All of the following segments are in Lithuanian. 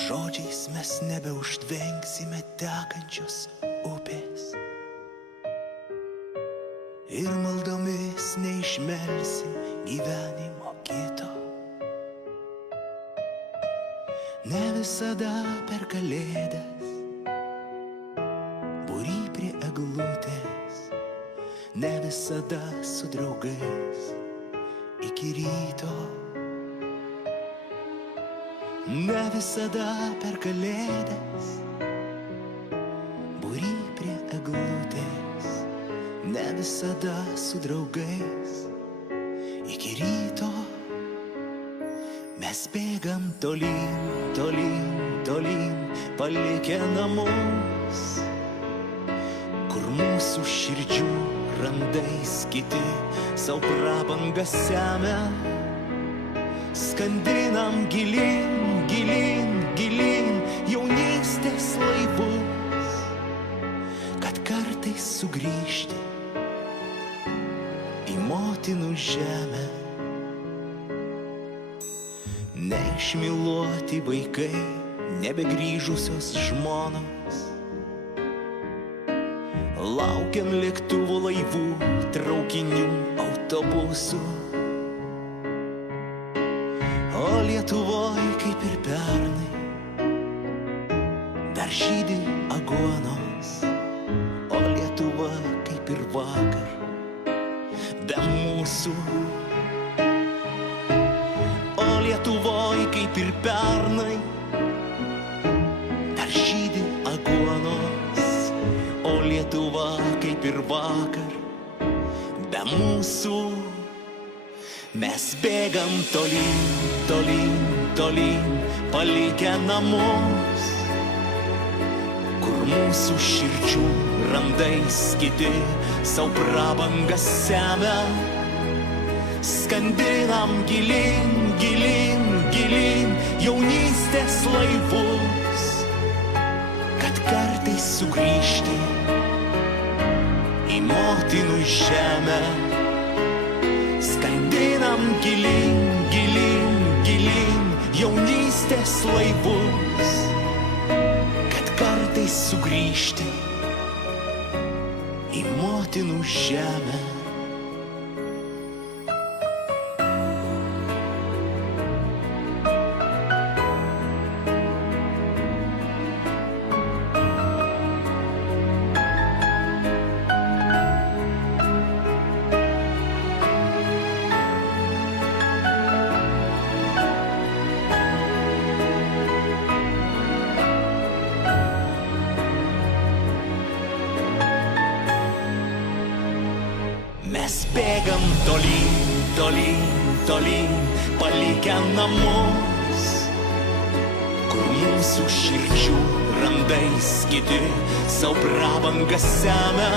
Žodžiais mes nebeužtvenksime tekančios upės ir maldomis neišmelsim gyvenimo kito. Ne visada per kalėdas būry prie eglutės, ne visada su draugais iki ryto. Ne visada per kalėdas būry prie eglutės, ne visada su draugais iki ryto. Mes bėgam tolyn, tolyn, tolyn, palikę namus, kur mūsų širdžių randais kiti sau prabangą semia. Skandinam gilyn, gilyn, gilyn jaunystės laivus, kad kartais sugrįžti į motinų žemę. Neišmyluoti vaikai, nebegrįžusios žmonos, laukiam lėktuvų, laivų, traukinių, autobusų. O Lietuvoj, kaip ir pernai, dar žydi aguonos. O Lietuva, kaip ir vakar, be mūsų. O Lietuvoj, kaip ir pernai, dar žydi aguonos. O Lietuva, kaip ir vakar, be mūsų. Mes bėgam tolyn, tolyn, tolyn, palikę namus, kur mūsų širdžių randais kiti sau prabangą semia. Skandinam gilyn, gilyn, gilyn jaunystės laivus, kad kartais sugrįžti į motinų žemę. Skandinam gilyn, gilyn, gilyn jaunystės laivus, kad kartais sugrįžti į motinų žemę. Mes bėgam tolyn, tolyn, tolyn, palikę namus, kur mūsų širdžių randais kiti sau prabangą semia.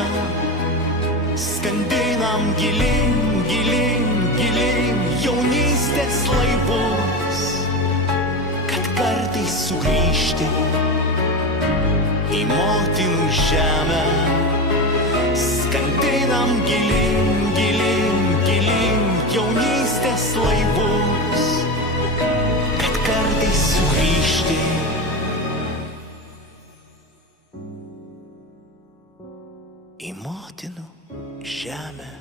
Skandinam gilyn, gilyn, gilyn jaunystės laivus, kad kartais sugrįžti į motinų žemę. Skandinam gilyn, gilyn, gilyn jaunystės laivus, kad kartais sugrįžti į motinų žemę.